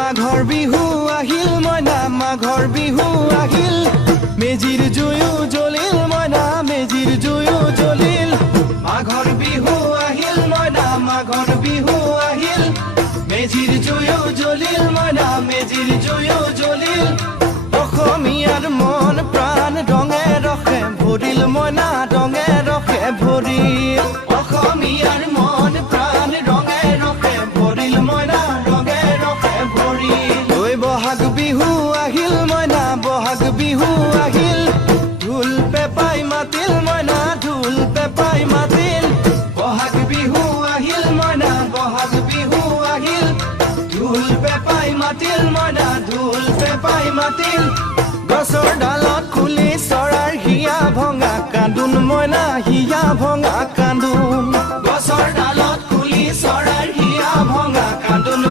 মাঘৰ বিহু আহিল মইনা মাঘৰ বিহু আহিল মেজিৰ জুয়ো জ্বলিল মইনা মেজিৰ জুয়ো জ্বলিল মাঘৰ বিহু আহিল মইনা মাঘৰ বিহু আহিল মেজিৰ জুয়ো জ্বলিল মইনা মেজিৰ জুয়ো জ্বলিল অসমীয়াৰ মন প্ৰাণ ৰঙে ৰসে ভৰিল মইনা ৰঙে ৰসে ভৰিল অসমীয়াৰ মন প্ৰাণ ৰঙে ৰসে ভৰিল মইনা ৰঙে ৰসে ভৰিল ঐ বহাগ বিহু আহিল মইনা বহাগ বিহু আহিল ঢোল পেপাই মাতিল মইনা ঢোল পেপাই মাতিল বহাগ বিহু আহিল মইনা বহাগ বিহু আহিল ঢোল পেপাই মাতিল মইনা ঢোল পেপাই মাতিল গছৰ ডালত খুলি চৰাৰ হিয়া ভঙা কান্দোন মইনা হিয়া ভঙা কান্দোন গছৰ ডালত খুলি চৰাৰ হিয়া ভঙা